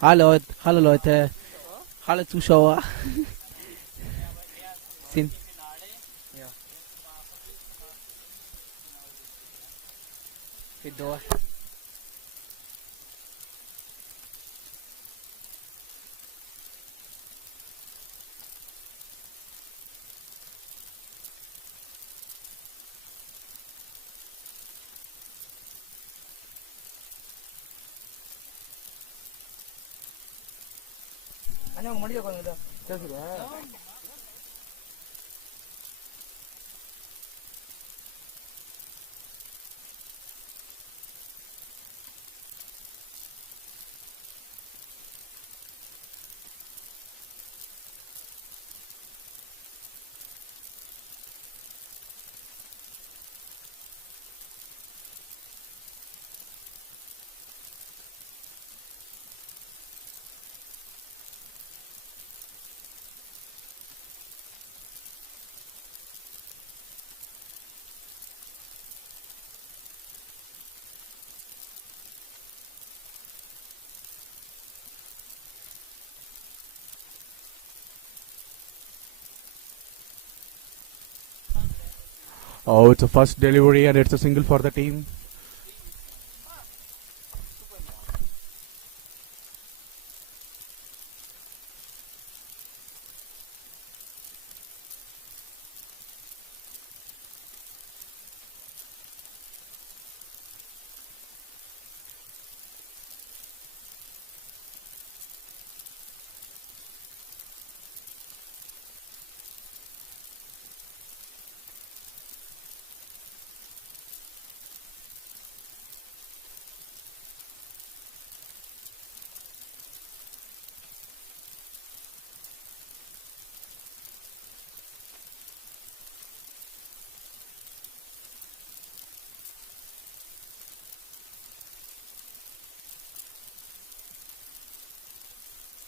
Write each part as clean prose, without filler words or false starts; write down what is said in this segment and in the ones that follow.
Hallo Leute, hallo Zuschauer. Sind ja geht durch. 안녕 머리가 건다. 저기로. Oh, it's a first delivery and it's a single for the team.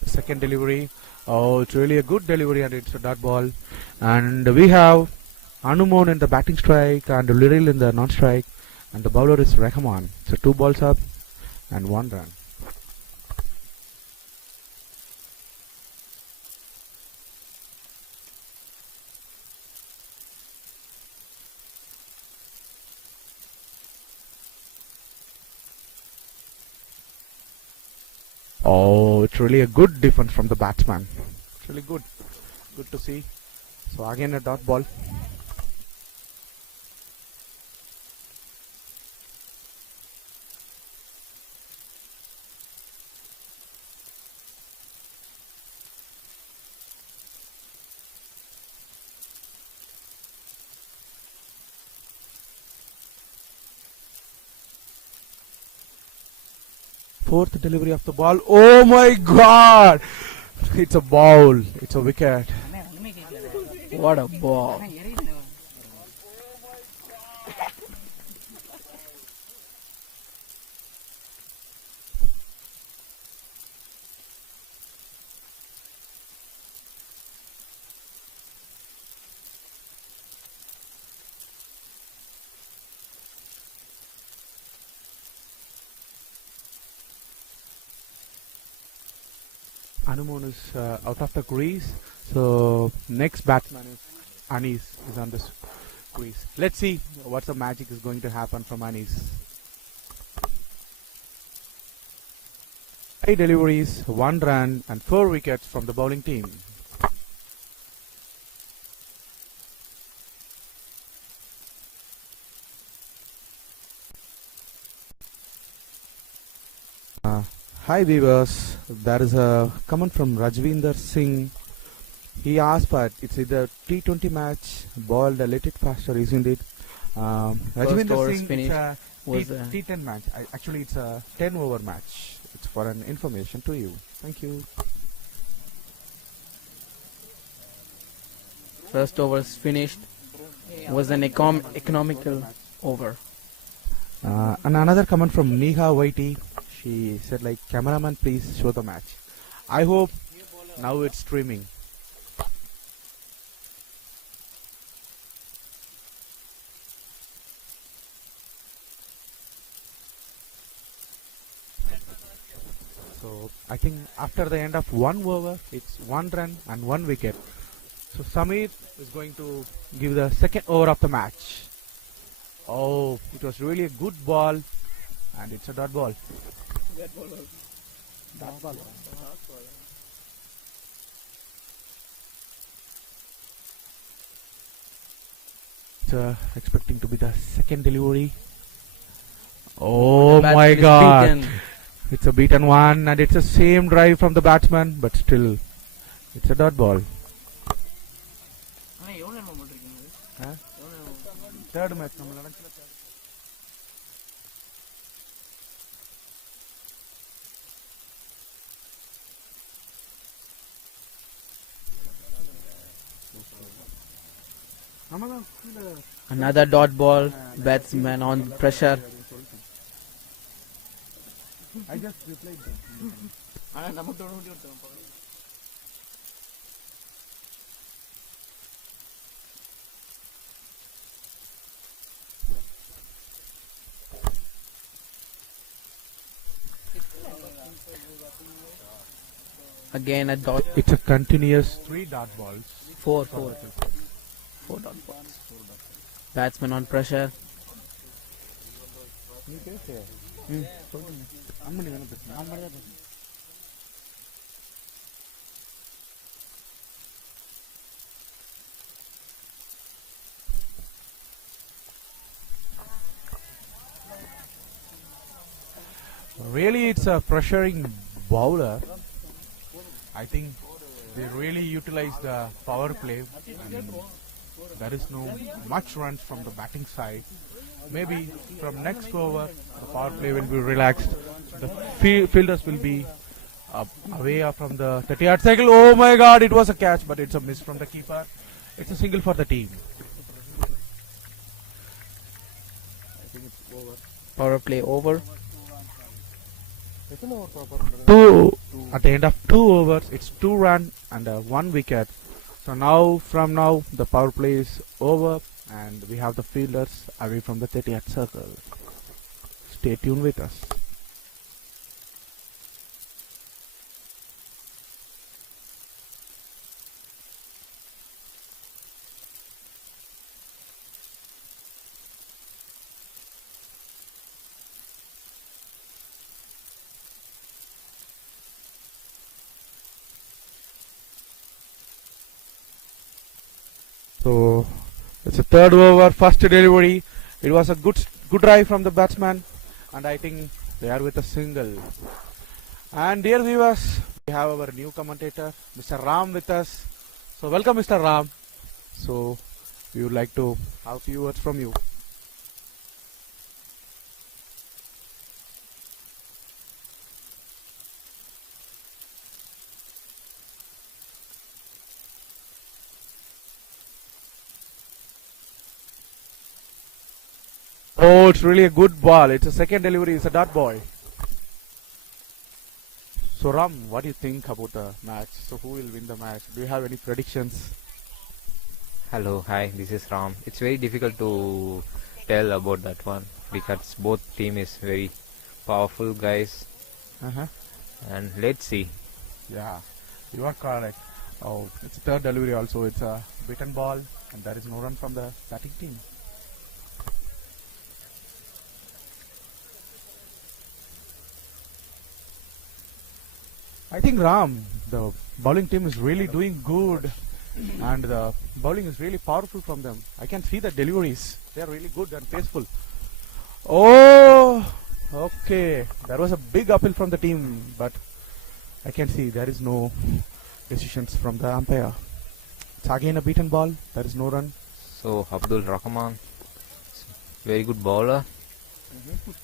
Second delivery. Oh, it's really a good delivery and it's a dot ball. And we have Anumon in the batting strike and Liril in the non-strike. And the bowler is Rahman. So 2 balls up and 1 run. Oh, it's really a good defense from the batsman. It's really good. Good to see. So again a dot ball. Fourth delivery of the ball. Oh my god! It's a ball. It's a wicket. What a ball. Anumon is out of the crease. So next batsman is Anis is on this crease. Let's see what the magic is going to happen from Anis. 8 deliveries, 1 run and 4 wickets from the bowling team. Hi viewers, there is a comment from Rajvinder Singh. He asked, but it's either T20 match, bowled a little faster, isn't it? Rajvinder Singh, it's a T10 match. Actually, it's a 10 over match. It's for an information to you. Thank you. First overs finished. Was an economical over. And another comment from Neha Whitey. She said like, cameraman please show the match. I hope now it's streaming. So I think after the end of one over, it's one run and one wicket. So Samir is going to give the second over of the match. Oh, it was really a good ball, and it's a dot ball. Dot ball. It's expecting to be the second delivery. Oh The my batsman is God! beaten. It's a beaten one, and it's the same drive from the batsman, but still, it's a dot ball. Third match. Another dot ball. Batsman on pressure. I just replied them. Again a dot. It's a continuous three dot balls. Four dot balls. Batsman on pressure. Really, it's a pressuring bowler. I think they really utilize the power play. And there is no much runs from the batting side. Maybe from next over, the power play will be relaxed. The fielders will be away from the 30-yard cycle. Oh my God, it was a catch, but it's a miss from the keeper. It's a single for the team. Power play over. Two at the end of 2 overs, it's 2 runs and 1 wicket. So from now the power play is over and we have the fielders away from the 30th circle. Stay tuned with us. So it's a third over, first delivery. It was a good drive from the batsman, and I think they are with a single. And dear viewers, we have our new commentator, Mr. Ram, with us. So welcome, Mr. Ram. So we would like to have a few words from you. Oh, it's really a good ball. It's a second delivery. It's a dot ball. So Ram, what do you think about the match? So who will win the match? Do you have any predictions? Hello, hi, this is Ram. It's very difficult to tell about that one because both team is very powerful guys, Uh-huh. and let's see. Yeah, you are correct. Oh, it's a third delivery also. It's a beaten ball and there is no run from the batting team. I think Ram, the bowling team is really doing good and the bowling is really powerful from them. I can see the deliveries. They are really good and peaceful. Oh, okay. There was a big appeal from the team, but I can see there is no decisions from the umpire. It's again a beaten ball. There is no run. So Abdul Rahman, very good bowler.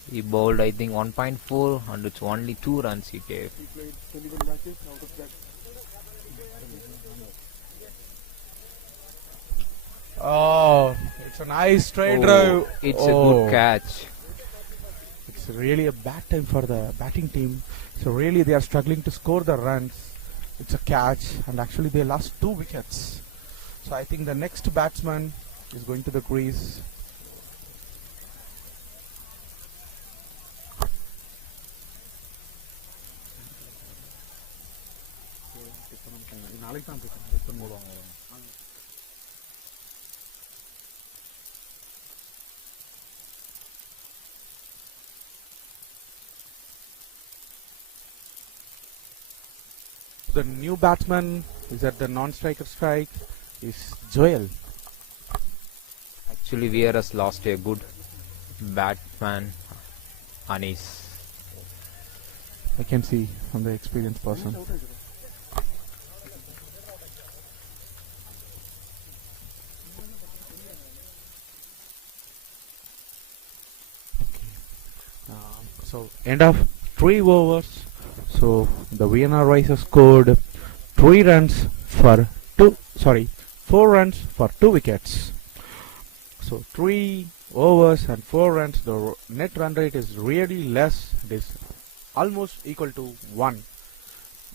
He bowled I think 1.4 and it's only 2 runs he gave. Oh, it's a nice straight Oh, drive. it's a good catch. It's really a bad time for the batting team. So really they are struggling to score the runs. It's a catch and actually they lost 2 wickets. So I think the next batsman is going to the crease. The new batsman is at the non-striker strike is Joel. Actually, VRS lost a good batsman, Anis. I can see from the experienced person. So end of 3 overs. So the Vienna Risers scored 3 runs for 4 runs for 2 wickets. So 3 overs and 4 runs. The net run rate is really less. It is almost equal to 1.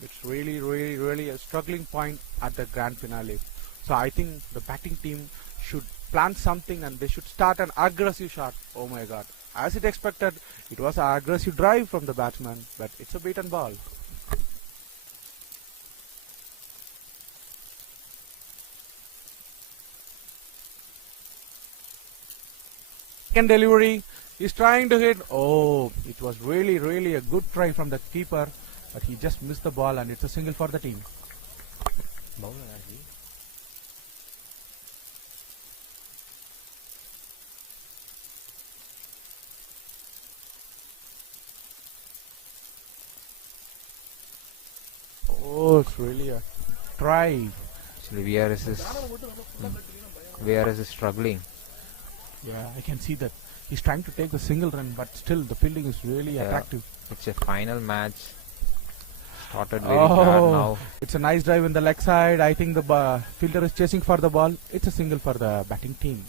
It's really a struggling point at the grand finale. So I think the batting team should plan something and they should start an aggressive shot. Oh my god. As it expected, it was an aggressive drive from the batsman, but it's a beaten ball. Second delivery, he's trying to hit. Oh, it was really a good try from the keeper, but he just missed the ball and it's a single for the team. Oh, it's really a try. Actually, VRS is struggling. Yeah, I can see that. He's trying to take the single run, but still the fielding is really Yeah. attractive. It's a final match. Started very bad now. It's a nice drive in the leg side. I think the fielder is chasing for the ball. It's a single for the batting team.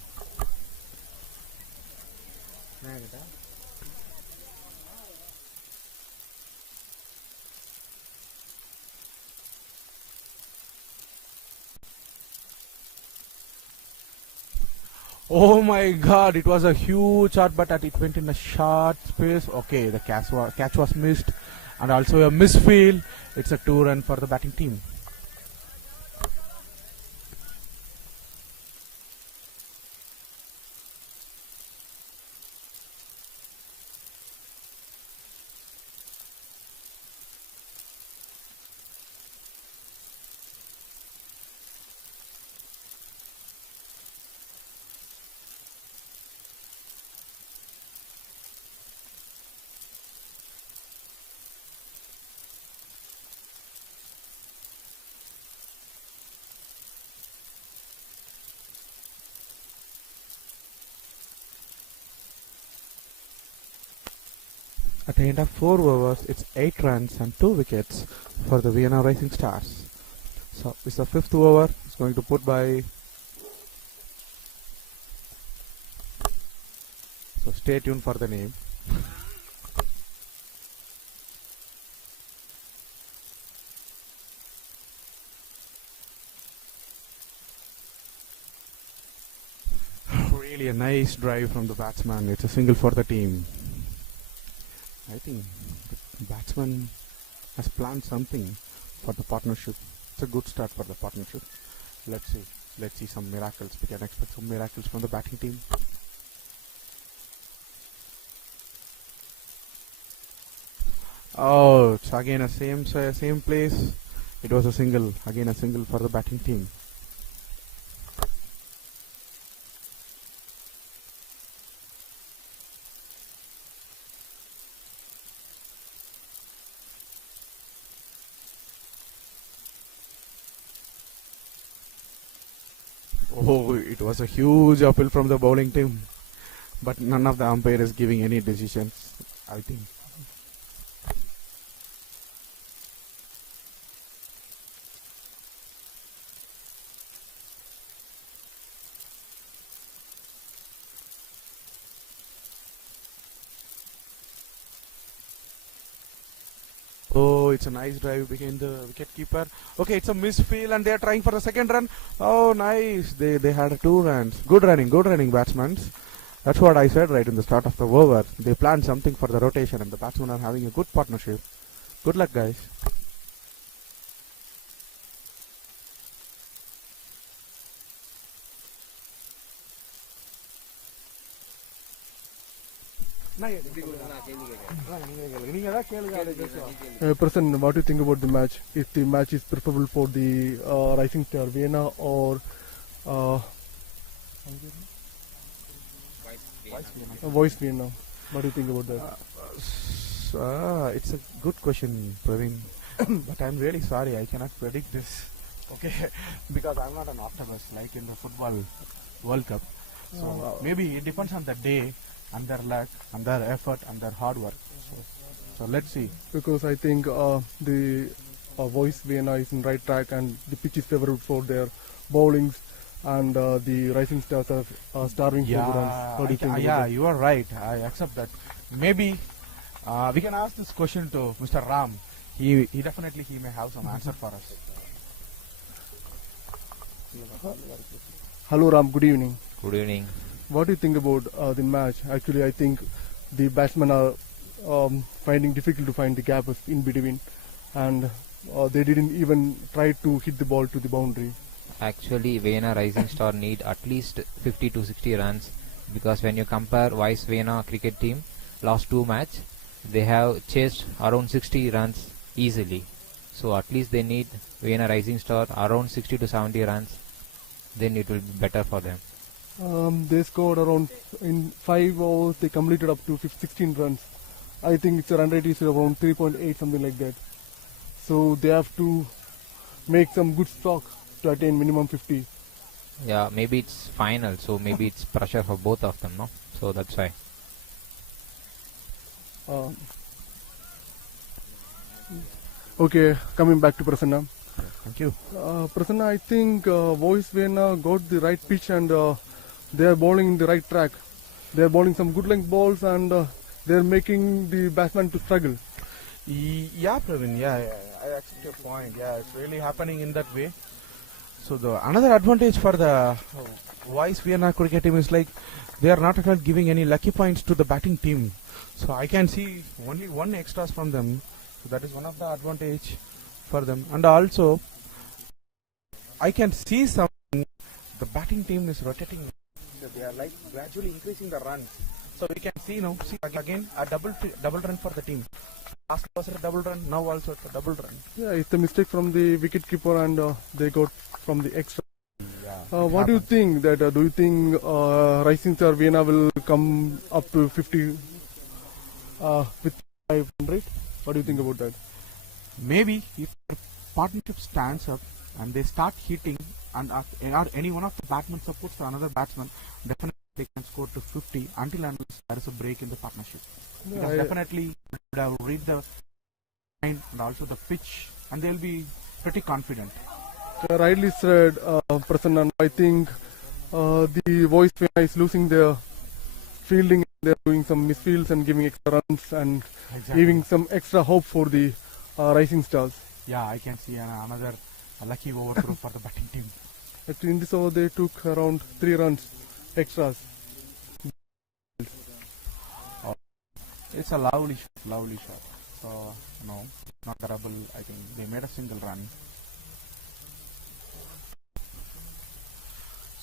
Oh my god, it was a huge shot, but it went in a short space. Okay, the catch was missed, and also a misfield. It's a 2 run for the batting team. At the end of 4 overs, it's 8 runs and 2 wickets for the Vienna Rising Stars. So it's the 5th over. It's going to put by. So stay tuned for the name. Really a nice drive from the batsman. It's a single for the team. I think the batsman has planned something for the partnership. It's a good start for the partnership. Let's see some miracles. We can expect some miracles from the batting team. Oh, it's again a same place. It was a single. Again a single for the batting team. Oh, it was a huge appeal from the bowling team, but none of the umpire is giving any decisions, I think. Oh, it's a nice drive behind the wicket keeper. Okay, it's a misfield and they are trying for the second run. Oh, nice. They had 2 runs. Good running batsmen. That's what I said right in the start of the over. They planned something for the rotation and the batsmen are having a good partnership. Good luck, guys. Prasanna, what do you think about the match? If the match is preferable for the Rising Star Vienna or uh, Voice Vienna? What do you think about that? It's a good question, Praveen. But I'm really sorry, I cannot predict this. Okay, because I'm not an optimist like in the football World Cup. So maybe it depends on the day and their luck and their effort and their hard work. So let's see. Because I think the Voice Vienna is in right track and the pitch is favorable for their bowlings, and the Rising Stars are starving for the runs. What do you think about that? you are right. I accept that. Maybe we can ask this question to Mr. Ram. He definitely he may have some answer for us. Hello Ram, good evening. Good evening. What do you think about the match? Actually, I think the batsmen are finding difficult to find the gap in between, and they didn't even try to hit the ball to the boundary. Actually, Vienna Rising Star need at least 50 to 60 runs, because when you compare Vice Vienna cricket team, last two match, they have chased around 60 runs easily. So at least they need Vienna Rising Star around 60 to 70 runs. Then it will be better for them. They scored around in 5 overs. They completed up to 16 runs. I think its run rate is around 3.8, something like that. So they have to make some good stock to attain minimum 50. Yeah, maybe it's final, so maybe it's pressure for both of them, no? So that's why. Okay, coming back to Prasanna. Thank you. Prasanna, I think Voice Vienna got the right pitch, and they are bowling in the right track. They are bowling some good length balls, and they are making the batsman to struggle. Yeah, Praveen. Yeah, I accept your point. Yeah, it's really happening in that way. So the another advantage for the Vice Vienna cricket team is like they are not at all giving any lucky points to the batting team. So I can see only one extras from them. So that is one of the advantage for them. And also, I can see some the batting team is rotating. They are like gradually increasing the runs. So we can see now, see again a double run for the team. Last was a double run, now also it's a double run. Yeah, it's a mistake from the wicket keeper, and they got from the extra. Yeah, What do you think? That do you think Rising Star Vienna will come up to 50 with 500? What do you think about that? Maybe if the partnership stands up and they start hitting, and any one of the batsmen supports another batsman, definitely they can score to 50 until unless there is a break in the partnership. Because definitely they would have read the line and also the pitch, and they'll be pretty confident. Rightly said, Prasanna. I think the Voice Vienna is losing their fielding. They're doing some misfields and giving extra runs and giving some extra hope for the Rising Stars. Yeah, I can see another lucky overthrow for the batting team. Actually, in this over they took around 3 runs extras. It's a lovely shot. So no, not terrible. I think they made a single run.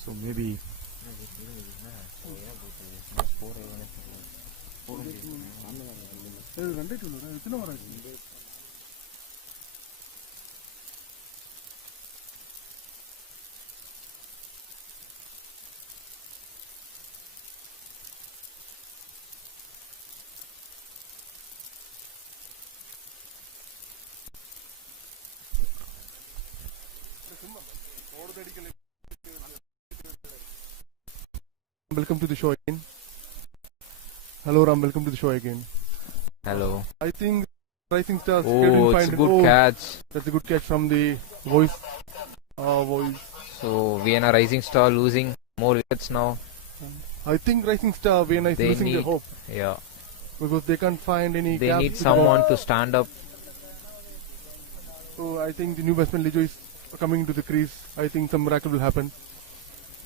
So maybe. Welcome to the show again. Hello Ram, welcome to the show again. Hello. I think Rising Stars Oh, it's a good catch. That's a good catch from the Voice. So Vienna Rising Star losing more wickets now. I think Rising Star Vienna is They losing their need- hope Yeah. because they can't find any They gaps need in the someone ball. to stand up. So I think the new batsman Lijo is coming into the crease. I think some miracle will happen.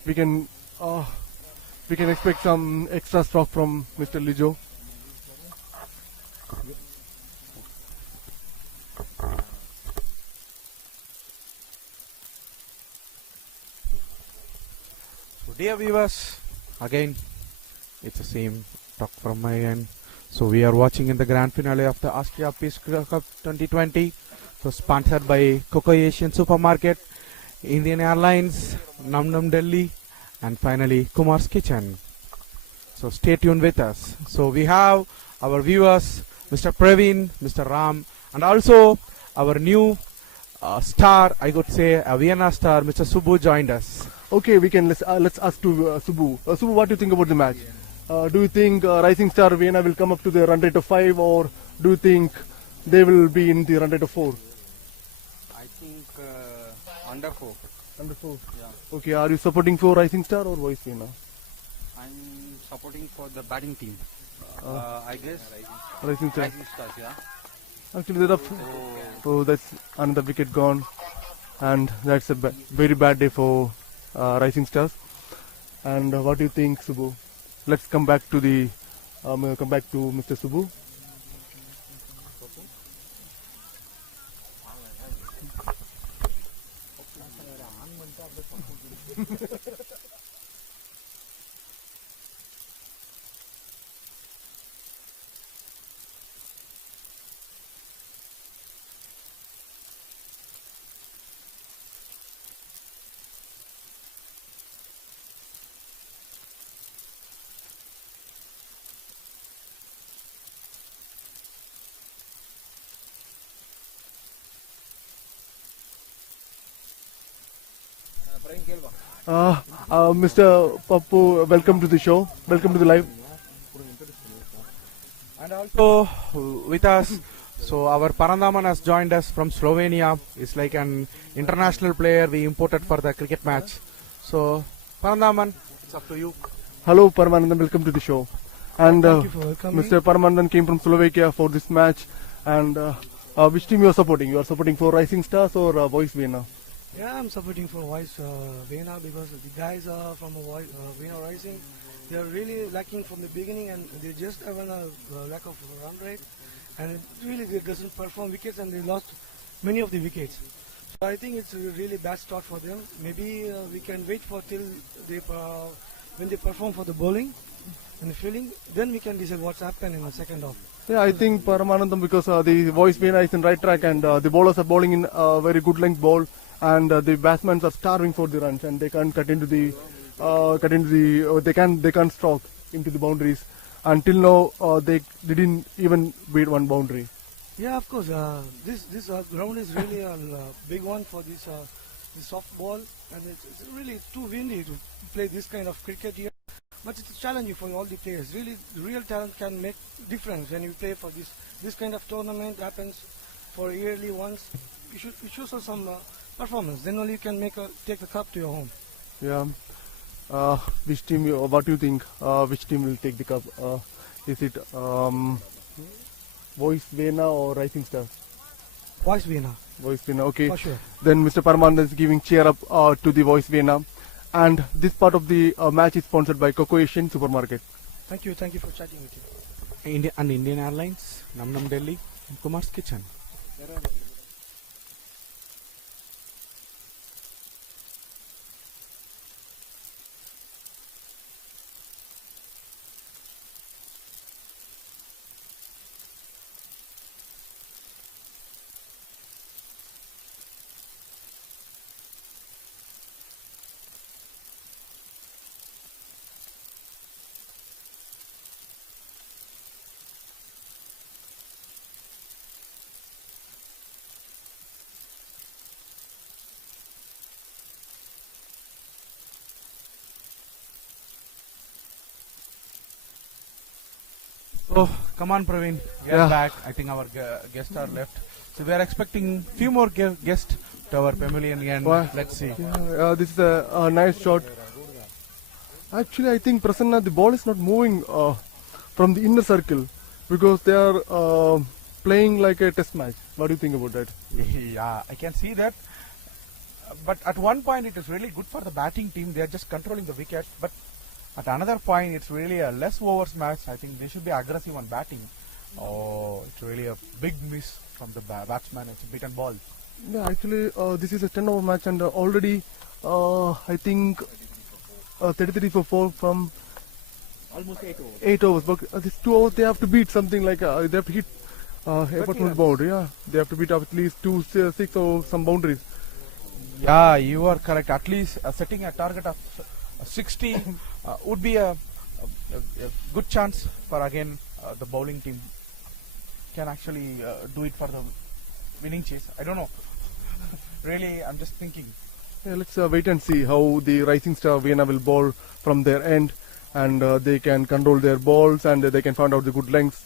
We can expect some extra stock from Mr. Lijo. So dear viewers, again, it's the same talk from my end. So we are watching in the grand finale of the Austria Peace Cup 2020. So sponsored by Coco Asian Supermarket, Indian Airlines, Num Num Delhi, and finally Kumar's Kitchen. So stay tuned with us. So we have our viewers, Mr. Praveen, Mr. Ram, and also our new star, I could say a Vienna star, Mr. Subbu joined us. Okay, let's ask to Subbu. Subbu, what do you think about the match? Do you think Rising Star Vienna will come up to the run rate of 5, or do you think they will be in the run rate of 4? I think under 4. Under 4. Yeah. Okay, are you supporting for Rising Star or Voice Vienna? I'm supporting for the batting team. I guess Rising Star. Rising Stars, yeah. Actually, there are so that's another wicket gone, and that's a very bad day for Rising Stars. And what do you think, Subbu? Let's come back to Mr. Subbu. Mr. Pappu, welcome to the show. Welcome to the live. And also with us, so our Parandaman has joined us from Slovenia. It's like an international player we imported for the cricket match. So Parandaman, it's up to you. Hello, Paramanandan. Welcome to the show. And Thank you for welcoming. Mr. Paramanandan came from Slovakia for this match. And which team you are supporting? You are supporting for Rising Stars or Voice Vienna? Yeah, I'm supporting for Voice Vienna because the guys from Vienna Rising, they are really lacking from the beginning and they just have a lack of run rate, and really they doesn't perform wickets and they lost many of the wickets. So I think it's a really bad start for them. Maybe we can wait for till they when they perform for the bowling and the fielding, then we can decide what's happened in the second half. Yeah, I think Paramanandam, because the Voice Vienna is in right track and the bowlers are bowling in a very good length ball, and the batsmen are starving for the runs and they can't they can't stroke into the boundaries. Until now, they didn't even beat one boundary. Yeah, of course. This ground is really a big one for this soft ball, and it's really too windy to play this kind of cricket here. But it's challenging for all the players. Really, real talent can make difference when you play for this kind of tournament. Happens for yearly once. You should show some performance. Then only you can take the cup to your home. Yeah. Which team? What do you think? Which team will take the cup? Is it Voice Vienna or Rising Stars? Voice Vienna. Voice Vienna. Okay. For sure. Then Mr. Paramanand is giving cheer up to the Voice Vienna. And this part of the match is sponsored by Coco Asian Supermarket. Thank you for chatting with you. Indian Airlines, Num Num Delhi, and Kumar's Kitchen. Oh, come on, Praveen. We are Yeah. back. I think our guests are left. So we are expecting few more guests to our pavilion again. Wow. Let's see. Yeah, this is a nice shot. Actually, I think Prasanna, the ball is not moving from the inner circle because they are playing like a test match. What do you think about that? Yeah, I can see that. But at one point, it is really good for the batting team. They are just controlling the wicket. But at another point, it's really a less overs match. I think they should be aggressive on batting. Oh, it's really a big miss from the batsman. It's a beaten ball. Yeah, actually, this is a 10-over match and already, I think, 33 for 4 from Almost 8 overs. 8 overs, but these 2 overs they have to beat something like they have to hit apartment boundary. Yeah, they have to beat up at least 6 or some boundaries. Yeah, you are correct. At least setting a target of 60 would be a good chance for again the bowling team can actually do it for the winning chase. I don't know. Really, I'm just thinking. Yeah, let's wait and see how the Rising Star Vienna will bowl from their end, and they can control their balls and they can find out the good lengths.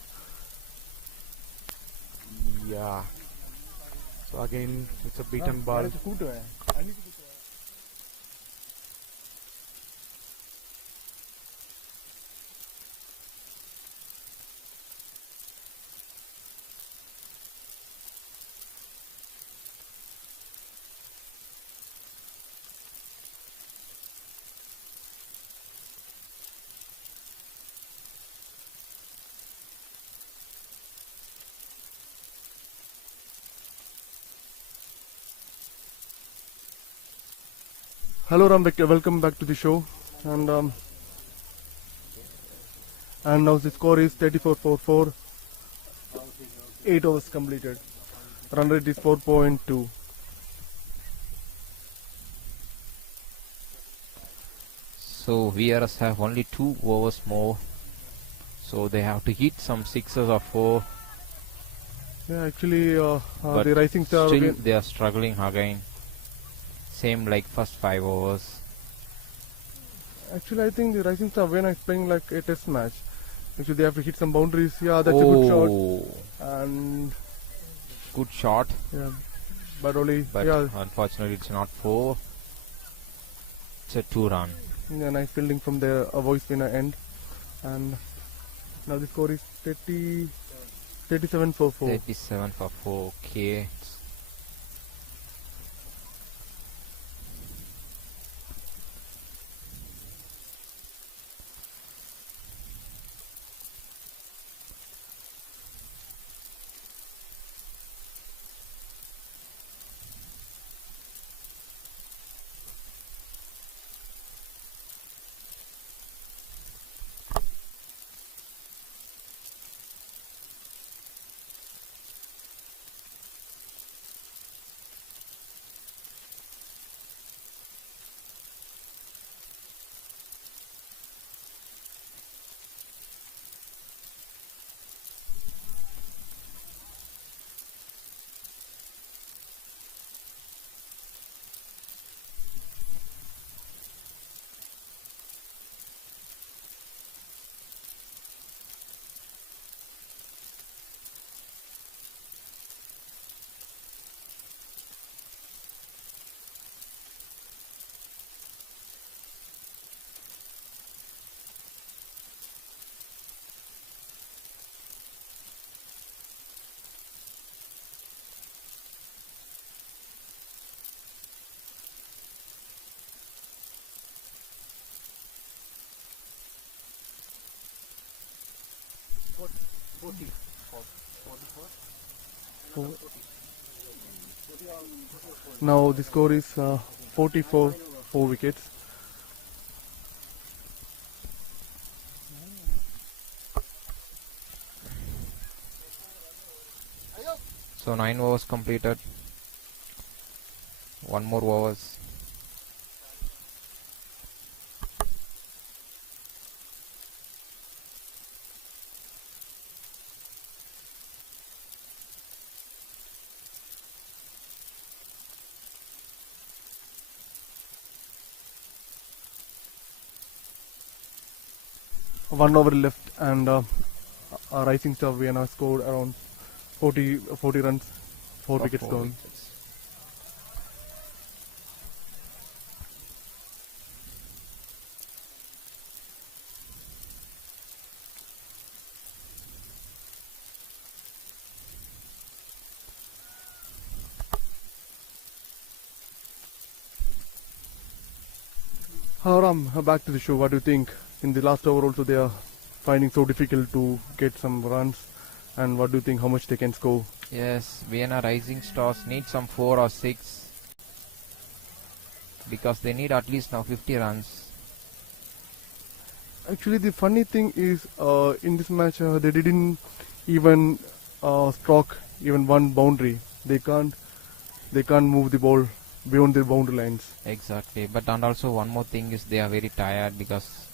Yeah. So again, it's a beaten ball. Hello Ram, welcome back to the show. And now the score is 34 for 4. 8 overs completed. Run rate is 4.2. So VRS have only 2 overs more. So they have to hit some 6s or 4. Yeah, actually But the Rising Star still they are struggling again. Same like first 5 overs. Actually, I think the Rising Star Vienna is playing like a test match. Actually, they have to hit some boundaries. Yeah, that's a good shot. And Good shot. yeah, but only But yeah, unfortunately it's not 4. It's a 2 run. yeah, nice fielding from the voice winner end. And now the score is 37 for 4. 37 for 4. Okay. Now the score is 44, 4 wickets. So 9 overs completed. 1 more overs.1 over left, and Rising Star Vienna scored around 40 runs, 4 wickets For 4 gone. wickets. Ram, back to the show. What do you think? In the last over also they are finding so difficult to get some runs, and what do you think how much they can score? Yes, Vienna Rising Stars need some 4 or 6 because they need at least now 50 runs. Actually, the funny thing is, in this match, they didn't even stroke even one boundary. They can't move the ball beyond the boundary lines. Exactly. But and also one more thing is they are very tired because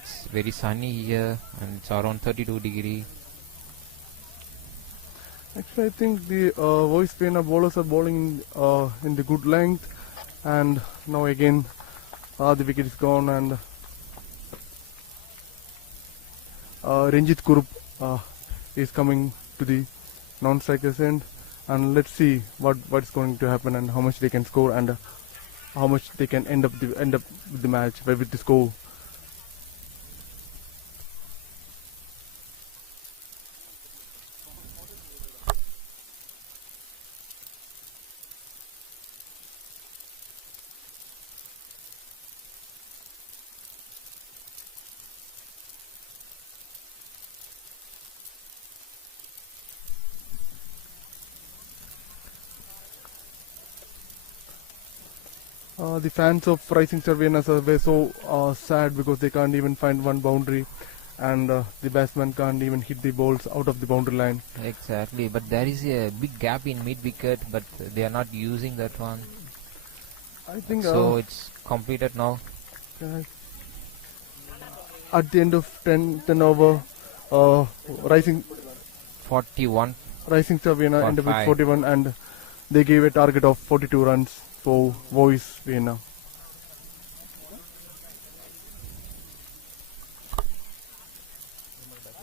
it's very sunny here and it's around 32 degree. Actually, I think the Voice Vienna bowlers are bowling in the good length, and now again the wicket is gone, and Ranjit Kurup is coming to the non-strikers end, and let's see what's going to happen and how much they can score and how much they can end up with the match with the score. The fans of Rising Star Vienna were so sad because they can't even find one boundary, and the batsman can't even hit the balls out of the boundary line. Exactly. But there is a big gap in mid wicket, but they are not using that one. I think So it's completed now. uh, at the end of 10 over, Rising 41. Star Vienna For ended with five. 41, and they gave a target of 42 runs for Voice Vienna.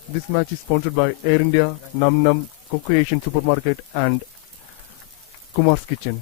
This match is sponsored by Air India, Num Num, Coco Asian Supermarket, and Kumar's Kitchen.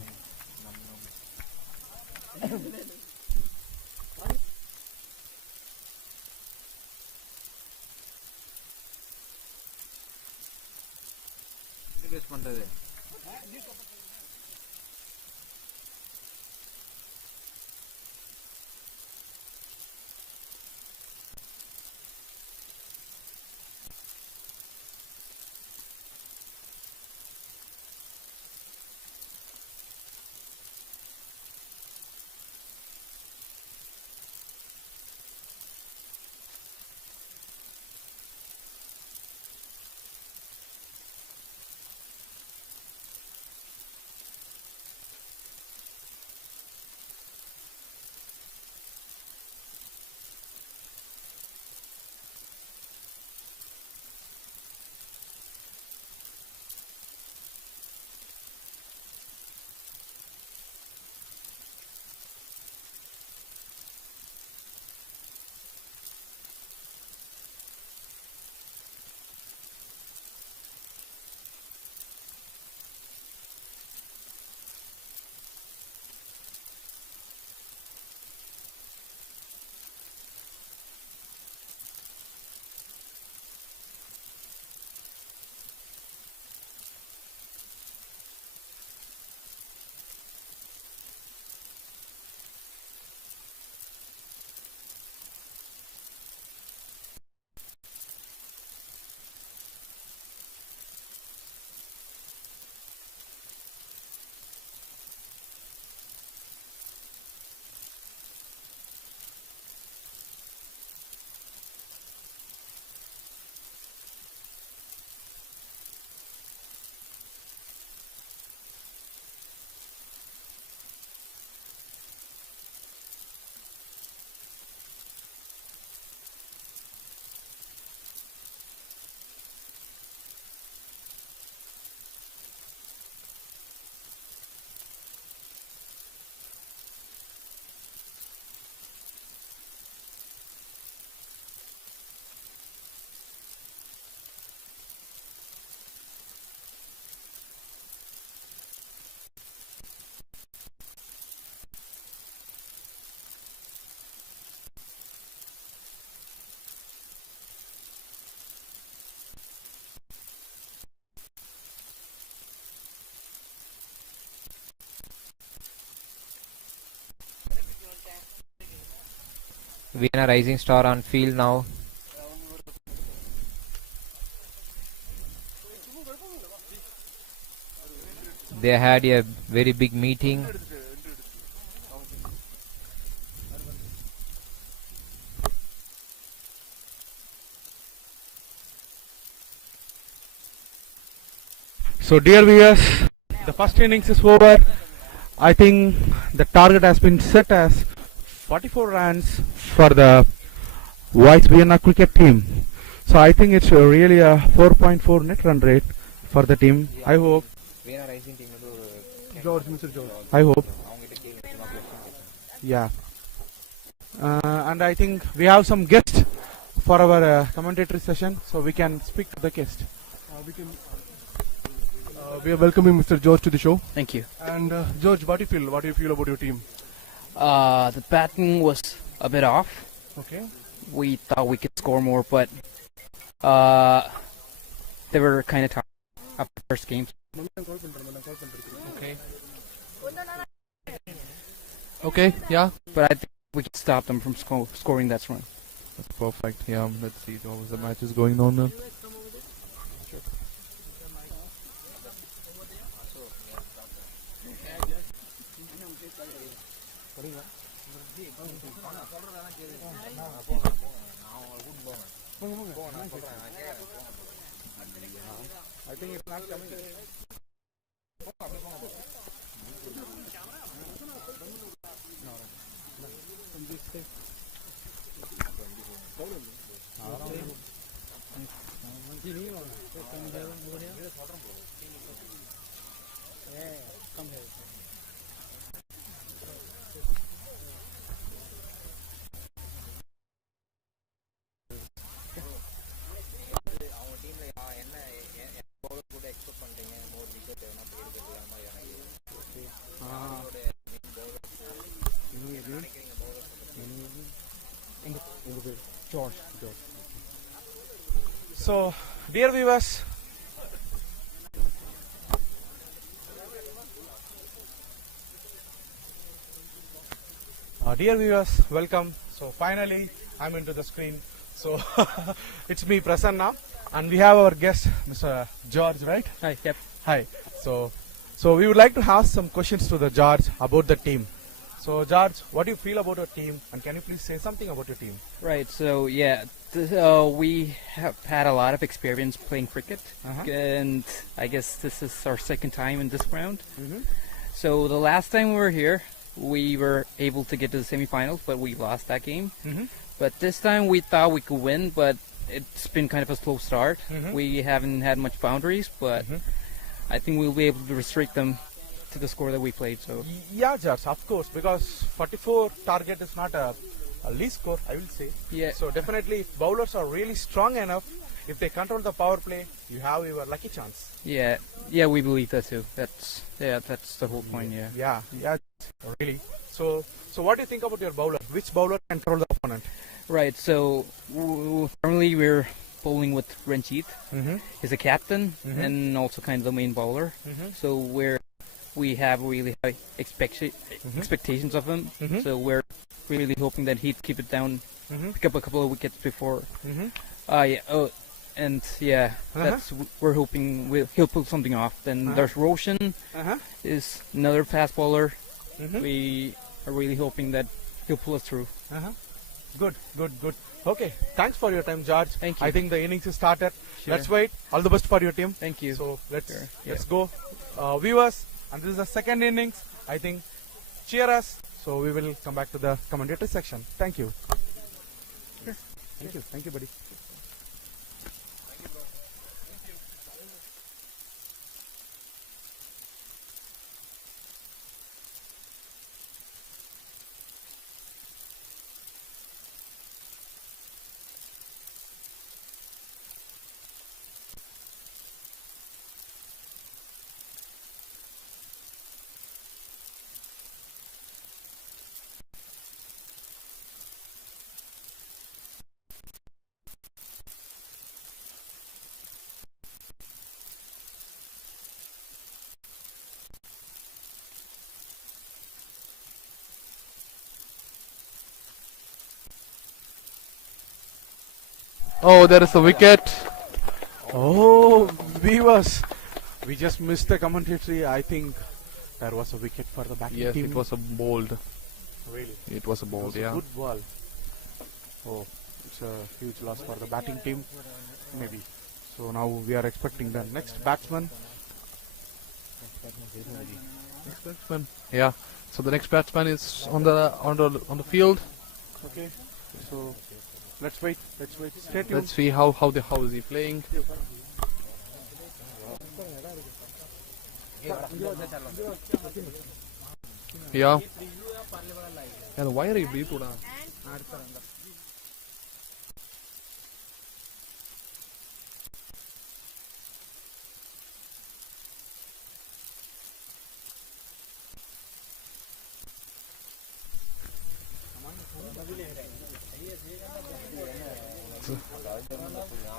Vienna Rising Star on field now. They had a very big meeting. So, dear viewers, the first innings is over. I think the target has been set as 44 runs for the Whites Vienna cricket team. So, I think it's really a 4.4 net run rate for the team. I hope. Vienna Rising team George, Mr. George. I hope. Yeah. And I think we have some guests for our commentatory session, so we can speak to the guest. We are welcoming Mr. George to the show. Thank you. And George, what do you feel? What do you feel about your team? The batting was a bit off. Okay. We thought we could score more, but they were kind of tough after the first game. Okay. Okay. Yeah. But I think we could stop them from scoring that run. That's perfect. Yeah, let's see how the match is going on now. I think it's not coming. So, dear viewers, welcome. So, finally, I'm into the screen. So, it's me, Prasanna, and we have our guest, Mr. George, right? Hi. Yep. Hi. So we would like to ask some questions to the George about the team. So, George, what do you feel about your team, and can you please say something about your team? Right. So yeah, we have had a lot of experience playing cricket, and I guess this is our second time in this round. So the last time we were here, we were able to get to the semifinals, but we lost that game. But this time we thought we could win, but it's been kind of a slow start. We haven't had much boundaries, but I think we'll be able to restrict them to the score that we played. So Yeah, George, of course, because 44 target is not a least score, I will say. yeah, So definitely, if bowlers are really strong enough, if they control the power play, you have your lucky chance. yeah, we believe that too. That's the whole point. Yeah. Yeah, really. So what do you think about your bowler? Which bowler can control the opponent? Right. So normally we're bowling with Ranjit. He's a captain and also kind of the main bowler. So we have really high expectations of him. So we're really hoping that he'd keep it down, pick up a couple of wickets before. That's we're hoping he'll pull something off. Then there's Roshan, is another fast bowler. We are really hoping that he'll pull us through. Good. Okay, thanks for your time, George. Thank you. I think the innings is started. Sure. Let's wait. All the best for your team. Thank you. So let's Sure. go, viewers. And this is the second innings. I think cheer us. So we will come back to the commentator section. Thank you. Sure. Thank you, buddy. Oh, there is a wicket. Oh, viewers, we just missed the commentary. I think there was a wicket for the batting Yes, team. it was a bowled. Really? It was a It bowled, was a yeah. good ball. Oh, it's a huge loss for the batting team. Maybe. So now we are expecting the next batsman. Next batsman. Yeah. So the next batsman is on the field. Okay. So let's wait. Stay tuned. Let's see how is he playing. Yeah. Yeah, why are you beeping?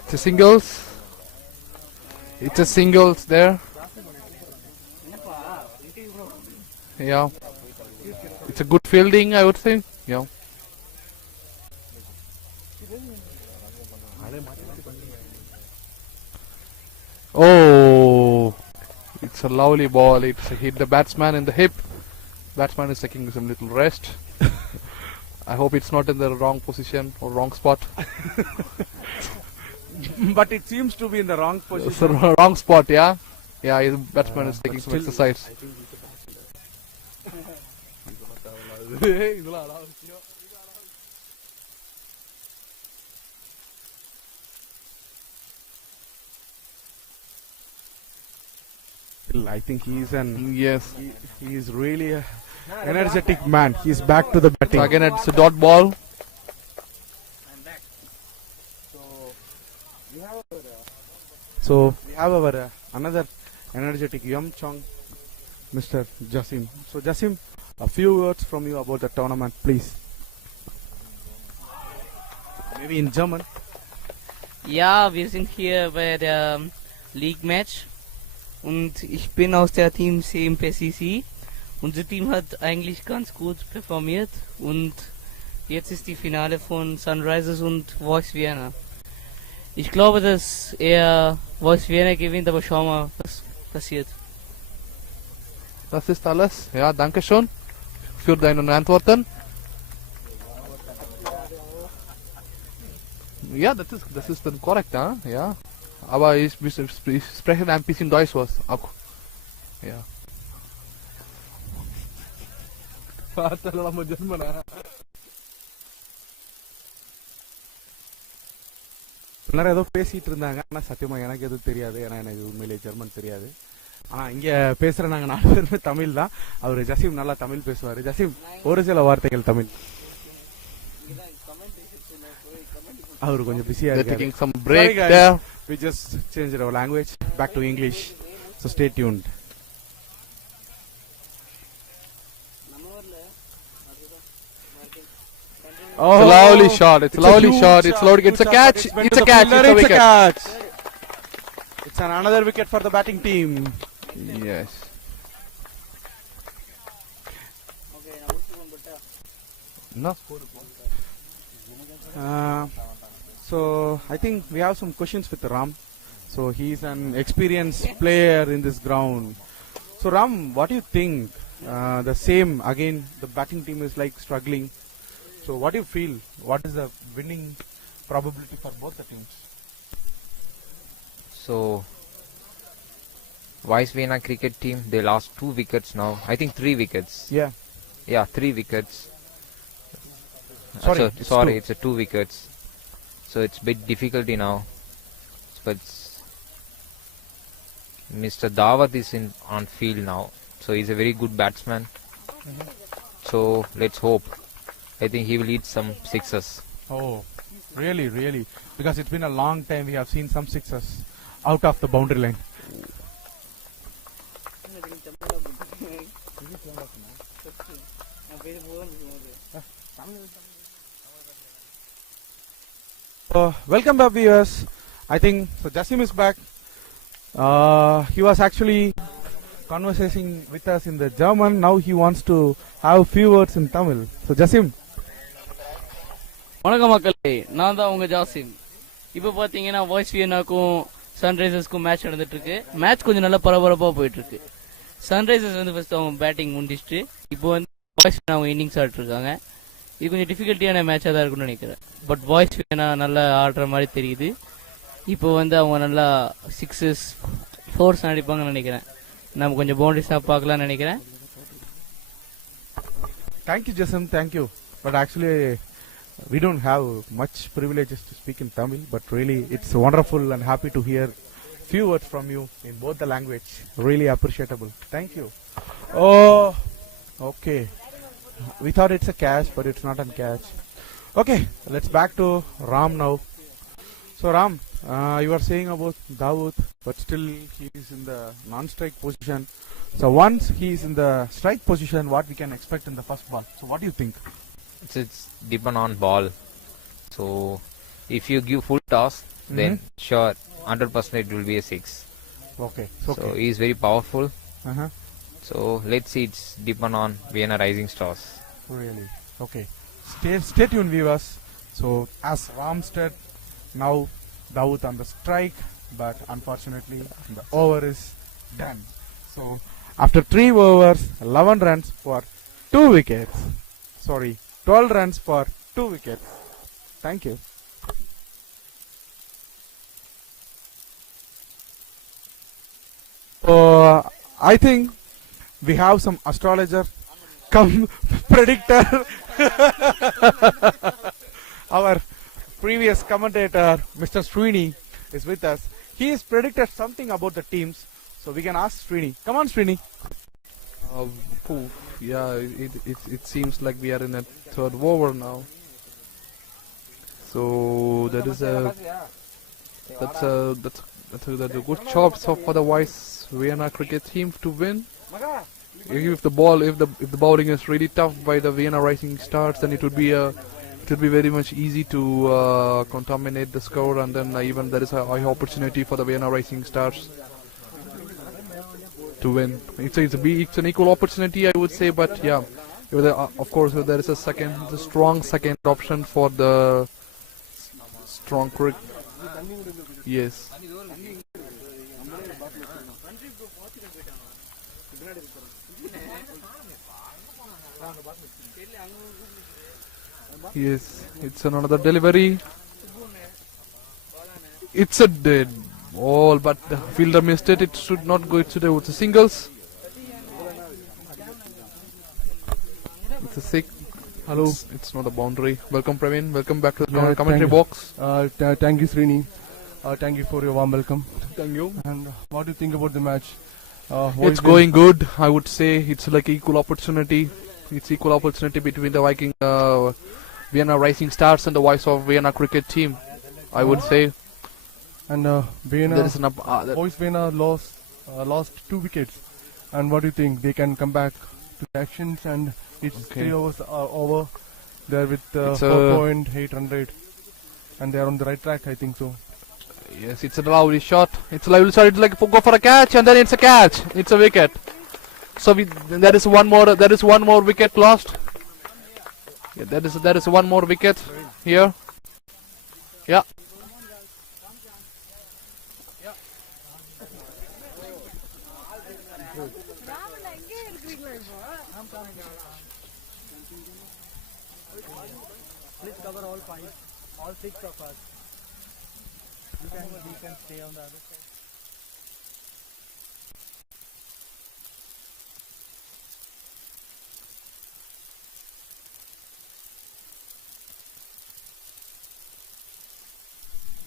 It's a singles. It's a singles there. Yeah. It's a good fielding, I would say. Yeah. Oh, it's a lovely ball. It's hit the batsman in the hip. Batsman is taking some little rest. I hope it's not in the wrong position or wrong spot. But it seems to be in the wrong position. It's the wrong spot, yeah. Yeah, the batsman is taking some exercise. I think he is really a energetic man. He's back to the batting. So again, it's a dot ball. So we have our another energetic young chong, Mr. Jasim. So Jasim, a few words from you about the tournament, please. Maybe in German. Ja, wir sind hier bei der League Match und ich bin aus der Team CMPCC. Unser Team hat eigentlich ganz gut performiert und jetzt ist die Finale von Sunrisers und Voice Vienna. Ich glaube, dass er Voice Vienna gewinnt, aber schauen wir, was passiert. Das ist alles. Ja, danke schön für deine Antworten. Ja, das ist dann korrekt, ja. Aber ich spreche ein bisschen Deutsch was auch. Ja. எல்லாரும் ஏதோ பேசிட்டு இருந்தாங்க, ஆனால் சத்தியமா எனக்கு எதுவும் தெரியாது. ஏன்னா எனக்கு உண்மையிலே ஜெர்மன் தெரியாது. ஆனால் இங்கே பேசுகிற நாங்கள் 4 பேருமே தமிழ் தான். அவர் ஜசீம் நல்லா தமிழ் பேசுவார். ஜசீம், ஒரு சில வார்த்தைகள் தமிழ். அவர் கொஞ்சம் பிஸியாக taking some break there. We just changed our language back to English. So stay tuned. Oh, it's a lovely shot. It's a lovely shot. It's loud. It's a catch. It's a catch. It's a wicket. It's another wicket for the batting team. Yes. No. So I think we have some questions with Ram. So he's an experienced player in this ground. So Ram, what do you think? The same again. The batting team is like struggling. So what do you feel? What is the winning probability for both the teams? So, Vice Vienna cricket team, they lost 2 wickets now. I think 3 wickets. Yeah. Yeah, 3 wickets. Sorry, it's a 2 wickets. So it's bit difficulty now. But Mr. Dawat is on field now. So he's a very good batsman. So let's hope. I think he will eat some sixes. Oh, really, really? Because it's been a long time we have seen some sixes out of the boundary line. Welcome back, viewers. I think so. Jasim is back. He was actually conversing with us in the German. Now he wants to have few words in Tamil. So Jasim. வணக்கம் மக்களே, நான் தான் உங்க Jassim. இப்போ பார்த்தீங்கன்னா voice வியனாக்கும் சன்ரைசர்ஸ்க்கும் match நடந்துட்டு இருக்கு. Match கொஞ்சம் நல்லா பரபரப்பாக போயிட்டு இருக்கு. சன்ரைசர்ஸ் வந்து ஃபர்ஸ்ட் அவங்க பேட்டிங் முடிச்சுட்டு இப்போ வந்து வாய்ஸ் வியனா அவங்க இன்னிங்ஸ் ஆடிட்டுருக்காங்க. இது கொஞ்சம் டிஃபிகல்ட்டியான மேட்சாக தான் இருக்கும்னு நினைக்கிறேன். பட் வாய்ஸ் வியனா நல்லா ஆடுற மாதிரி தெரியுது. இப்போ வந்து அவங்க நல்லா 6s 4s அடிப்பாங்கன்னு நினைக்கிறேன். நம்ம கொஞ்சம் பவுண்டரிஸா பார்க்கலாம்னு நினைக்கிறேன். Thank you, Jason. Thank you. But actually, we don't have much privileges to speak in Tamil. But really, it's wonderful and happy to hear few words from you in both the language. Really appreciable. Thank you. Oh, okay. We thought it's a catch, but it's not a catch. Okay, let's back to Ram now. So Ram, you were saying about Dawood, but still he is in the non-strike position. So once he is in the strike position, what we can expect in the first ball? So what do you think? It's depend on ball. So if you give full toss, then sure 100% it will be a 6. Okay. So he is very powerful. Uh-huh. So let's see, it's depend on Vienna Rising Stars. Really? Okay. Stay tuned, viewers. So as Ram said, now Dawood on the strike, but unfortunately the over is done. So after 3 overs, 11 runs for 2 wickets. Sorry, 12 runs for 2 wickets. Thank you. I think we have some astrologer come predictor. Our previous commentator, Mr. Srini, is with us. He has predicted something about the teams, so we can ask Srini. Come on, Srini. Yeah, it seems like we are in a third over now. So that's a good job for the Vice Vienna cricket team to win. If the bowling is really tough by the Vienna Rising Stars, then it would be very much easy to contaminate the score, and then even there is a high opportunity for the Vienna Rising Stars to win. It's an equal opportunity, I would say, but yeah, of course there is a strong second option for the strong cricket. Yes. Yes, it's another delivery. It's a dead ball, but the fielder missed it. It should not go. It should have. It's a singles. It's a sick. Hello. It's not a boundary. Welcome, Praveen. Welcome back to the Yeah, commentary thank you. box. Thank you, Srini. Thank you for your warm welcome. Thank you. And what do you think about the match? It's going good. I would say it's like equal opportunity. It's equal opportunity between the Viking Vienna Rising Stars and the Vice of Vienna cricket team, I would say. And Vienna, There is an Voice Vienna lost 2 wickets. And what do you think? They can come back to the actions, and it's Okay. 3 overs are over. They're with It's 4.8 run rate, and they are on the right track, I think so. Yes, it's a lovely shot. It's a lovely shot. It's like go for a catch, and then it's a catch. It's a wicket. So there is one more. There is one more wicket lost. Yeah, there is one more wicket here. Yeah. Please cover all 5, all 6 of us. You can stay on the other side.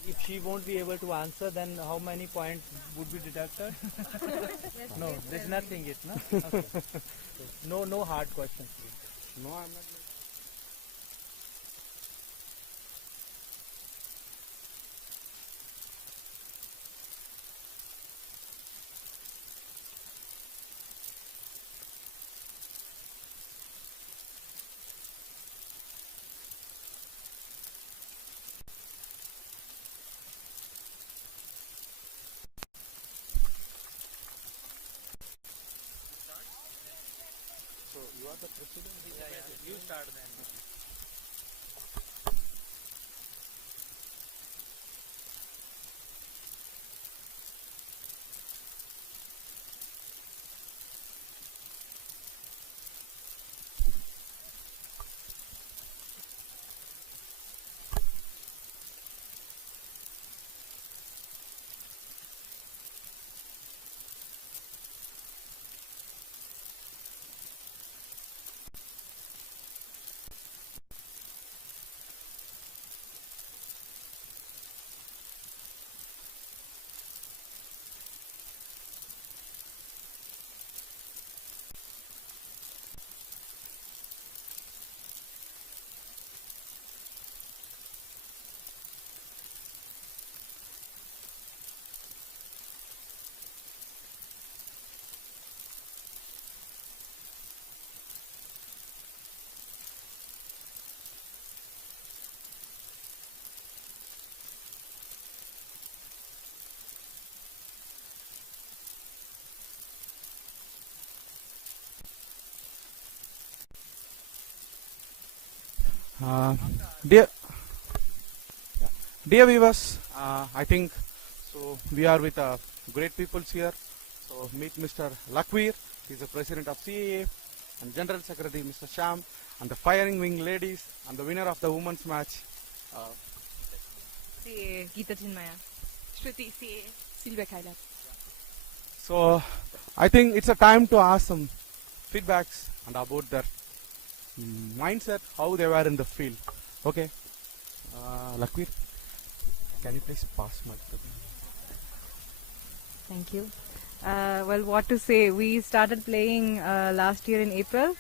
If she won't be able to answer, then how many points would be deducted? No, there's nothing yet, no? Okay. No hard questions. No, I'm not. You start then. Dear, dear viewers, I think so. We are with great people here. So meet Mr. Lakhvir. He's the president of CAA, and General Secretary Mr. Sham, and the firing wing ladies, and the winner of the women's match. CA Geeta Chinmaya. Shruti CA Silvia Kailat. So I think it's a time to ask some feedbacks and about their mindset, how they were in the field. Okay, Lakhvir, can you please pass my? Thank you. Well, what to say? We started playing last year in April,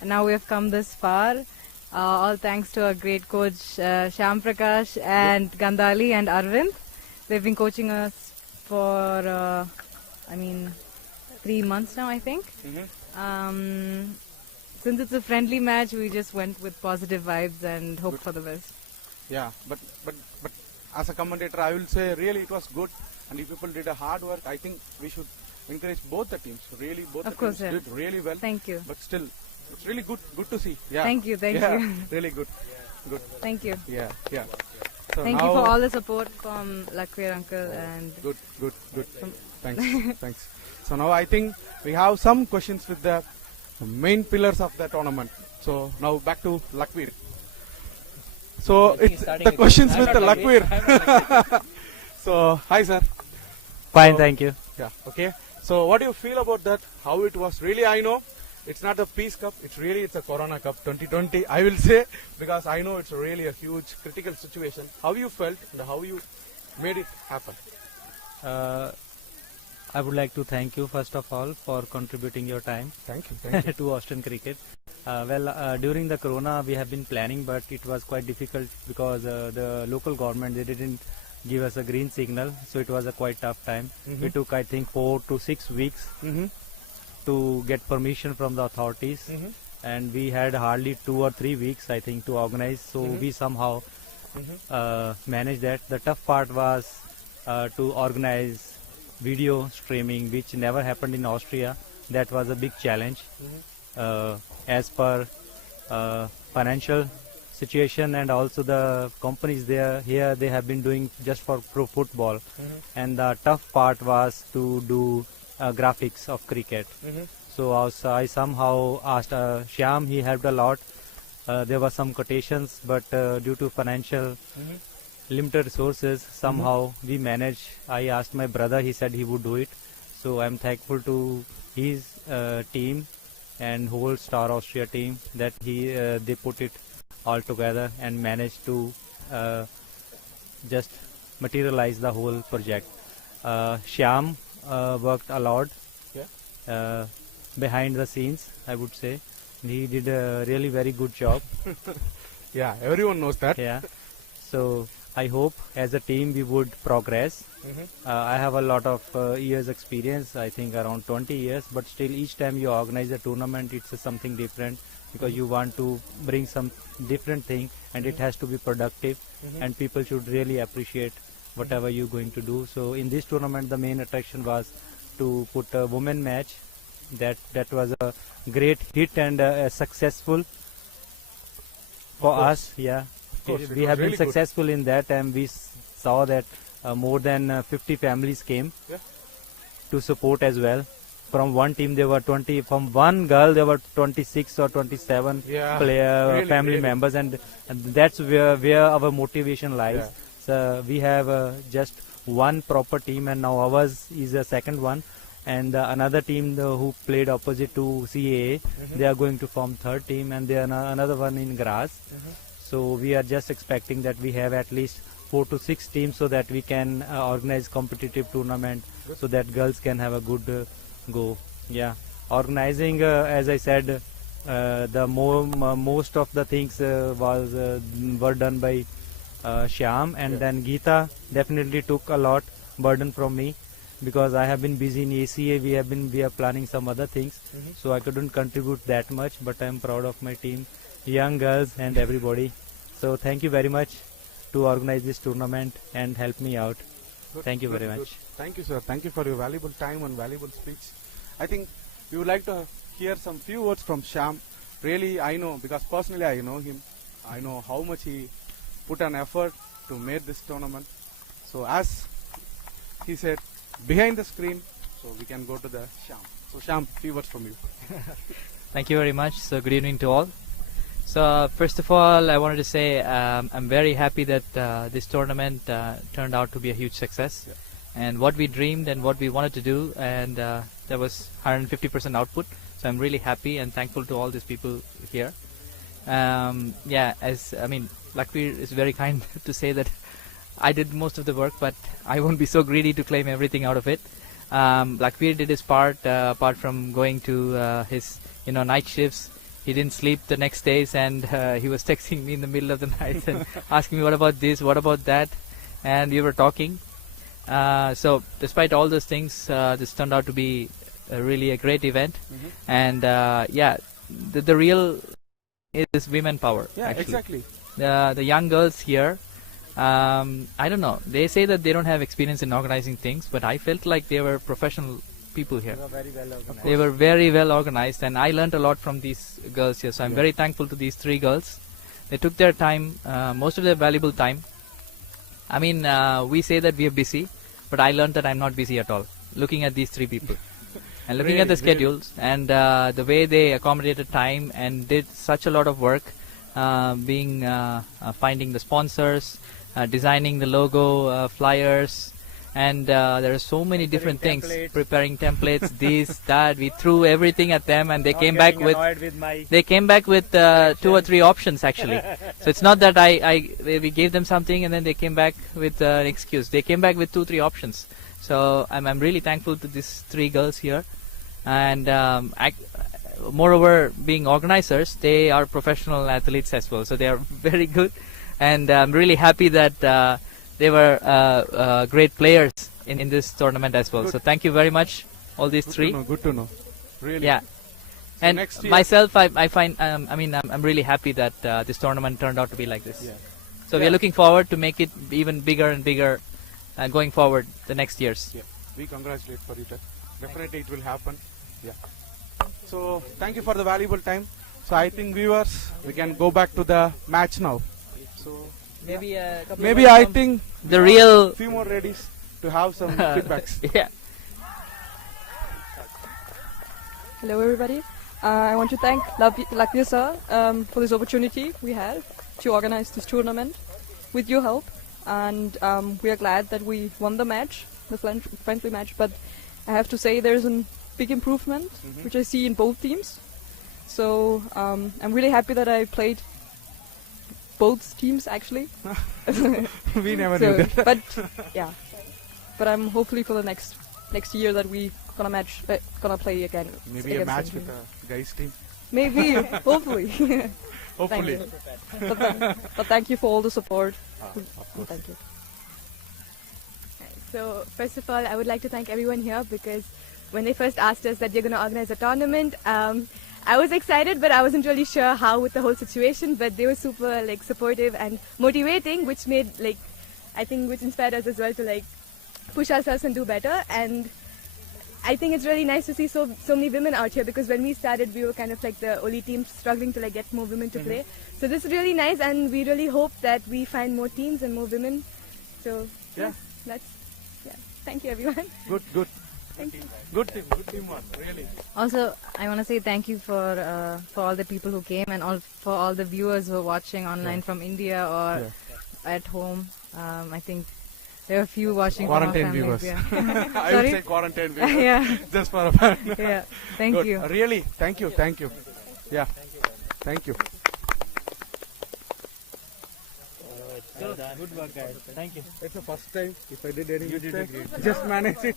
and now we have come this far. All thanks to our great coach Shyam Prakash and Gandhali and Arvind. They've been coaching us for, 3 months now, I think. Since it's a friendly match, we just went with positive vibes and hope for the best. Yeah, but as a commentator, I will say really it was good, and if people did a hard work, I think we should encourage both the teams. Really, both Of the course, teams yeah. did really well. Thank you. But still, it's really good to see. Yeah. Thank you, thank yeah, you. Really good. Good. Thank you. Yeah, yeah. So Thank now you for all the support from Lakhvir uncle and Good. Thanks, thanks. So now I think we have some questions with the main pillars of the tournament. So now back to Lakhvir. So it's the questions with the Lakhvir. So hi sir. Fine, So- thank you. Yeah. Okay. So what do you feel about that? How it was? Really, I know it's not a Peace Cup. It's a Corona Cup 2020. I will say, because I know it's really a huge critical situation. How you felt and how you made it happen? I would like to thank you first of all for contributing your time Thank you. to Austrian cricket. During the Corona we have been planning, but it was quite difficult because the local government, they didn't give us a green signal, so it was a quite tough time. Mhm. We took I think 4 to 6 weeks to get permission from the authorities, and we had hardly 2 or 3 weeks I think to organize, so we somehow managed that. The tough part was to organize video streaming, which never happened in Austria. That was a big challenge. As per financial situation, and also the companies there here, they have been doing just for pro football, and the tough part was to do graphics of cricket. So also I somehow asked Shyam, he helped a lot. There were some quotations, but due to financial limited resources, somehow we managed. I asked my brother, he said he would do it. So I'm thankful to his team and whole Star Austria team that they put it all together and managed to just materialize the whole project. Shyam worked a lot behind the scenes, I would say. He did a really very good job. Yeah, everyone knows that. Yeah. So I hope as a team we would progress. I have a lot of years experience, I think around 20 years, but still each time you organize a tournament, it's something different, because you want to bring some different thing, and it has to be productive, and people should really appreciate whatever you're going to do. So in this tournament, the main attraction was to put a women match. That was a great hit and successful for us. Yeah, course, it we was have really been good. successful in that, and we saw that more than 50 families came to support as well. From one team there were 20, from one girl there were 26 or 27 Yeah, player really, family really. members, and that's where our motivation lies. Yeah. So we have just one proper team, and now ours is a second one, and another team who played opposite to CAA, they are going to form third team, and there are another one in Graz. So we are just expecting that we have at least 4 to 6 teams, so that we can organize competitive tournament, so that girls can have a good go. Yeah, organizing, as I said, the most of the things were done by Shyam, and then Geeta definitely took a lot burden from me, because I have been busy in ACA. We are planning some other things, so I couldn't contribute that much, but I am proud of my team, young girls and everybody. So thank you very much to organize this tournament and help me out. Good, Thank you good, very good. much. Thank you, sir. Thank you for your valuable time and valuable speech. I think we would like to hear some few words from Shyam. Really, I know, because personally I know him. I know how much he put an effort to make this tournament. So as he said, behind the screen, so we can go to the Sham. So Sham, few words from you. Thank you very much. So good evening to all. So first of all, I wanted to say I'm very happy that this tournament turned out to be a huge success. Yeah. And what we dreamed and what we wanted to do, and there was 150% output. So I'm really happy and thankful to all these people here. Yeah, as I mean, Lakveer is very kind to say that I did most of the work, but I won't be so greedy to claim everything out of it. Lakveer did his part, apart from going to his night shifts. He didn't sleep the next days, and he was texting me in the middle of the night and asking me, what about this, what about that, and we were talking. So despite all those things, this turned out to be really a great event. And yeah, the real is women power. Yeah, actually. exactly. The young girls here, I don't know, they say that they don't have experience in organizing things, but I felt like they were professional people here. They were very well organized. They were very well organized, and I learned a lot from these girls here. So I'm very thankful to these three girls. They took their time, most of their valuable time. I mean, we say that we are busy, but I learned that I'm not busy at all. Looking at these three people and looking at the schedules and the way they accommodated time and did such a lot of work, finding the sponsors, designing the logo, flyers. And there are so many different things. Preparing templates, this, that. We threw everything at them, and they came back with 2 or 3 options actually. So it's not that we gave them something and then they came back with an excuse. They came back with 2 or 3 options. So I'm really thankful to these 3 girls here, and moreover, being organizers, they are professional athletes as well. So they are very good, and I'm really happy that. They were great players in this tournament as well. Good. So thank you very much, all these Good three. Good to know. Really. Yeah. So And next year myself, I find, I'm really happy that this tournament turned out to be like this. Yeah. So we are looking forward to make it even bigger and bigger going forward the next years. Yeah. We congratulate for it. Definitely it will happen. Yeah. So thank you for the valuable time. So I think viewers, we can go back to the match now. So maybe I think the real few more readies to have some feedbacks. Yeah. Hello everybody. I want to thank Lakveer sir for this opportunity we have to organize this tournament with your help, and we are glad that we won the match, the friendly match, but I have to say there's a big improvement which I see in both teams. So I'm really happy that I played both teams actually. We never knew that. But yeah, but I'm hopefully for the next year that we gonna play again. Maybe a match with a guys team. Maybe, hopefully. Hopefully. But thank you for all the support. Of course. Thank you. So first of all, I would like to thank everyone here, because when they first asked us that we're going to organize a tournament, I was excited, but I wasn't really sure how with the whole situation. But they were super supportive and motivating, which made which inspired us as well to push ourselves and do better. And I think it's really nice to see so many women out here, because when we started, we were kind of the only team struggling to get more women to play. So this is really nice, and we really hope that we find more teams and more women. So yeah, thank you everyone. Good. Thank you. Good teamwork, really. Also, I want to say thank you for all the people who came, and for all the viewers who are watching online from India or at home. I think there are a few watching quarantine from our viewers. Yeah. I would say quarantine viewers. Yeah. Just for a fun. Yeah. Thank you. Really, thank you. Yeah. Thank you. Good work, guys. Thank you. It's the first time. If I did any You did mistake, great. just manage it.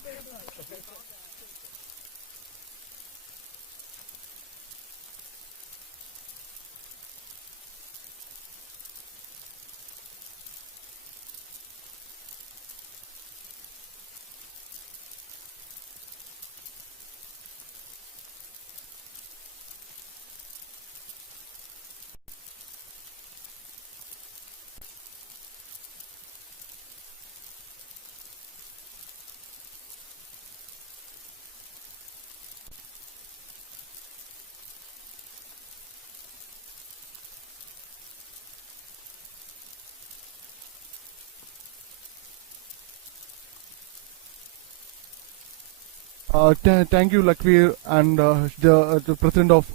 Thank you, Lakvir, and the president of.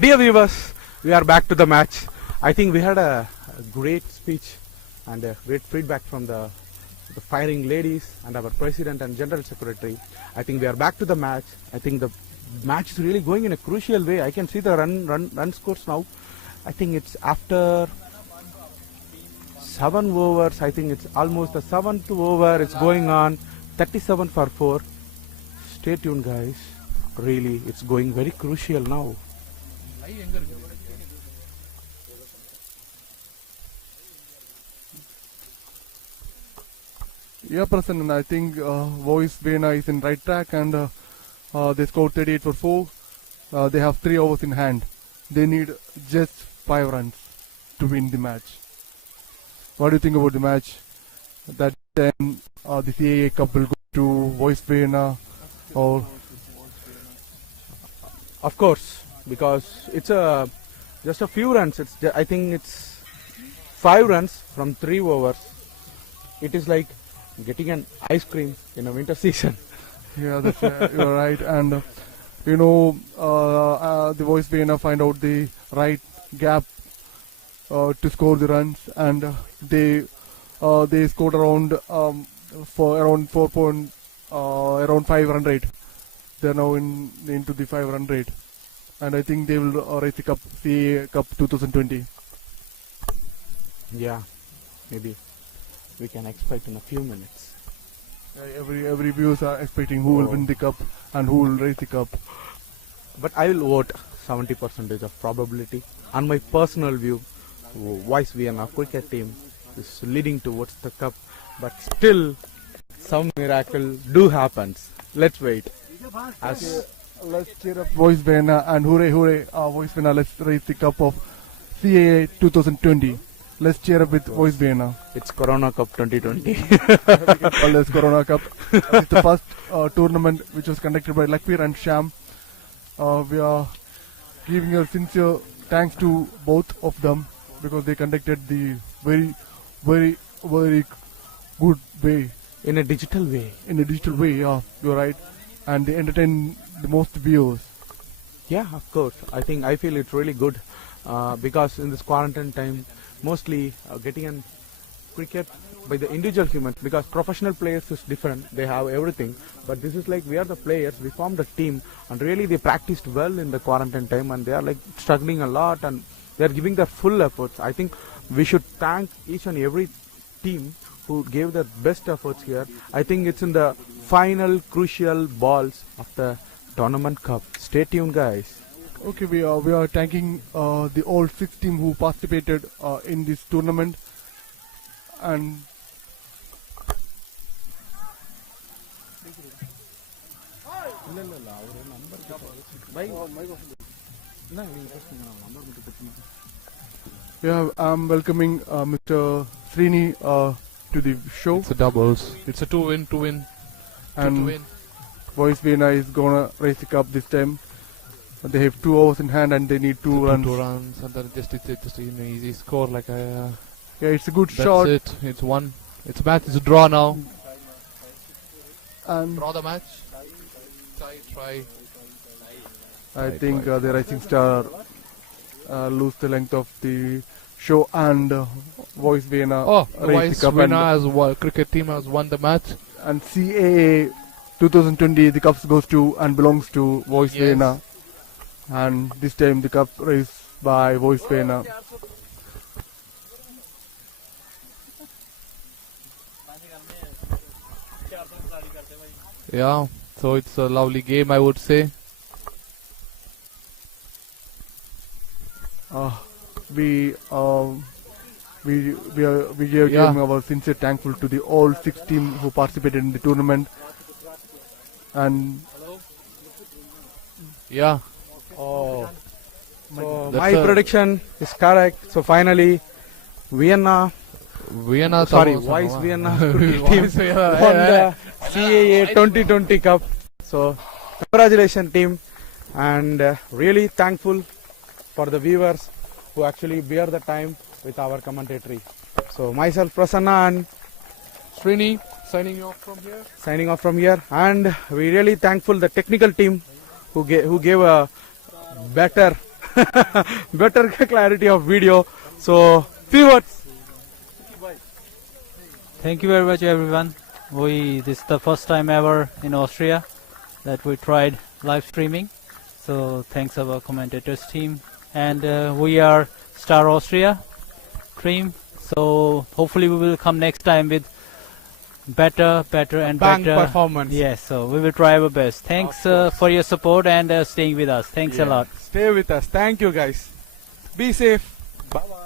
Dear viewers, we are back to the match. I think we had a great speech and a great feedback from the firing ladies and our president and general secretary. I think we are back to the match. I think the match is really going in a crucial way. I can see the run scores now. I think it's after 7 overs. I think it's almost the 7th over. It's going on 37 for 4. Stay tuned, guys. Really, it's going very crucial now. Yeah, Prasanna, I think Voice Vienna is in right track, and they scored 38 for 4. They have 3 overs in hand. They need just 5 runs to win the match. What do you think about the match? That then the CAA Cup will go to Voice Vienna, or? Of course, because it's just a few runs. I think it's 5 runs from 3 overs. It is like getting an ice cream in a winter season. Yeah, that's you're right. And the Voice Vienna find out the right gap to score the runs, and they scored around around 5 run rate. They're now into the 5 run rate, and I think they will raise the cup, CAA Cup 2020. Yeah, maybe we can expect in a few minutes. Every viewers are expecting who will win the cup and who will raise the cup. But I will vote 70% of probability. On my personal view, Voice Vienna cricket team is leading towards the cup, but still some miracle do happens. Let's wait. Let's cheer up Voice Vienna, and hooray, hooray, Voice Vienna, let's raise the cup of CAA 2020. Let's cheer up with Voice Vienna. It's Corona Cup 2020. Let's Corona Cup. It's the first tournament which was conducted by Lakvir and Sham. We are giving a sincere thanks to both of them because they conducted the very, very, very good way. In a digital way. In a digital way, yeah, you're right. And they entertain the most viewers. Yeah, of course. I feel it's really good because in this quarantine time, mostly getting in cricket by the individual humans, because professional players is different, they have everything, but this is like we are the players, we formed a team, and really they practiced well in the quarantine time, and they are like struggling a lot, and they are giving their full efforts. I think we should thank each and every team who gave their best efforts here. I think it's in the final crucial balls of the tournament cup. Stay tuned, guys. Okay, we are thanking the all 6 teams who participated in this tournament, and I'm welcoming Mr. Srini to the show. It's a doubles. It's a 2-win. And Voice Vienna is gonna raise the cup this time. They have 2 overs in hand and they need 2 runs. 2 runs, and then just easy score like a. Yeah, it's a good shot. That's it. It's one. It's a match. It's a draw now. And draw the match. Try. I think the Rising Star lose the length of the show, and Voice Vienna. Oh, the Voice Vienna cricket team has won the match. And CAA 2020, the cup goes to and belongs to Voice Vienna. And this time the cup raised by Voice Vienna. Yeah, so it's a lovely game, I would say. We gave our sincere thankful to the all 6 teams who participated in the tournament. And yeah. Oh. So my prediction is correct. So finally, Voice Vienna cricket team won the CAA 2020 Cup. So congratulations, team, and really thankful for the viewers who actually bear the time with our commentary. So myself Prasanna and Srini signing off from here. And we really thankful the technical team who gave a better better clarity of video. So few words. Thank you very much, everyone. This is the first time ever in Austria that we tried live streaming. So thanks our commentators team, and we are Star Austria Cream. So hopefully we will come next time with better and Bang better performance. Yes, so we will try our best. Thanks for your support and staying with us. Thanks a lot. Stay with us. Thank you guys. Be safe. Bye bye.